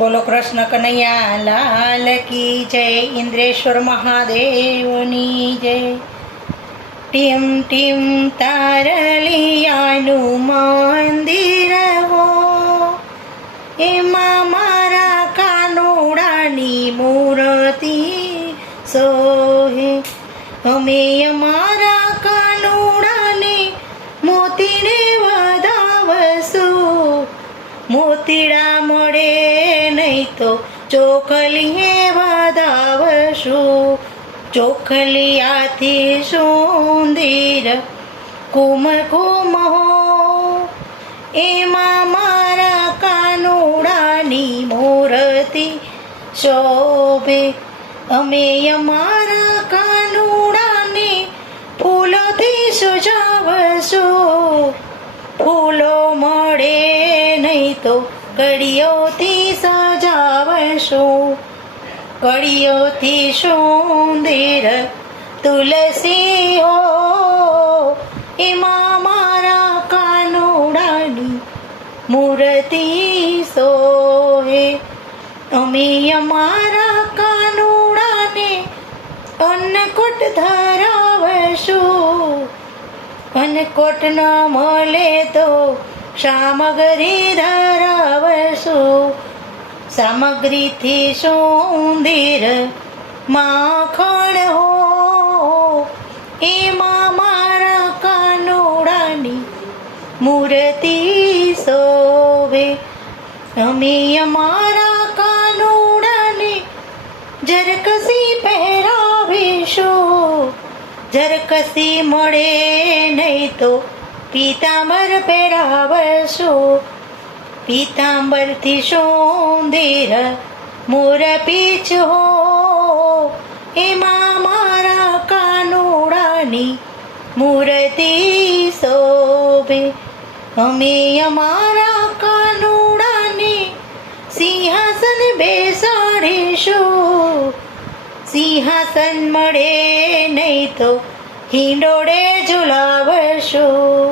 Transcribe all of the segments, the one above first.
બોલો કૃષ્ણ કનૈયા, લાલ કી જય, ઇન્દ્રેશ્વર મહાદેવની જય. ટીમ ટીમ તારલિયાનું મંદિર હો. એમાં મારા કાનોડાની મૂર્તિ સોહે. અમે અમારા કાનુડાને મોતીડા મળે નહીં તો ચોખલીએ વધાવશું ચોખલિયાથી સુંદિર કુમ કુમ હો. એમાં મારા કાનુડાની મૂર્તિ શોભે. અમે અમારા કાનુડાને ફૂલોથી સુજાવશું. ફૂલો મળે તો કડીઓથી સજાવશું, કડીઓથી સુંદર તુલસી હો એમાં મારા કાનુડાની મૂર્તિ સોહે. અમે અમારા કાનુડાને અન્નકૂટ ધરાવશું. અન્નકૂટ ન મળે તો સામગ્રી ધરાવશું સામગ્રીથી સુંદર માખણ હો. એમાં મારા કાનોડાની મૂર્તિ સોવે અમે અમારા કાનોડાને જરકસી પહેરાવીશું. જરકસી મળે નહીં તો પીતાંબર પહેરાવશો પીતાંબરથી સુંદર મોર પીછ. હો એમાં મારા કાનુડાની મૂર્તિ શોભે. અમે અમારા કાનુડાને સિંહાસન બેસાડીશું. સિંહાસન મળે નહીં તો હિંડોળે ઝુલાવશું.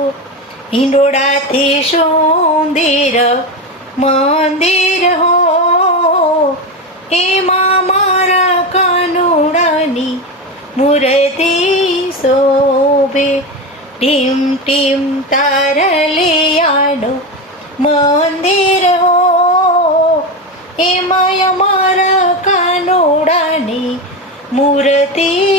હિંડોળાથી સુંદર મંદિર હો. એમાં મારા કાનુડાની મૂર્તિ શોભે. ટીમ ટીમ તારલિયાનો મંદિર હો. એમાં અમારા કાનુડાની મૂર્તિ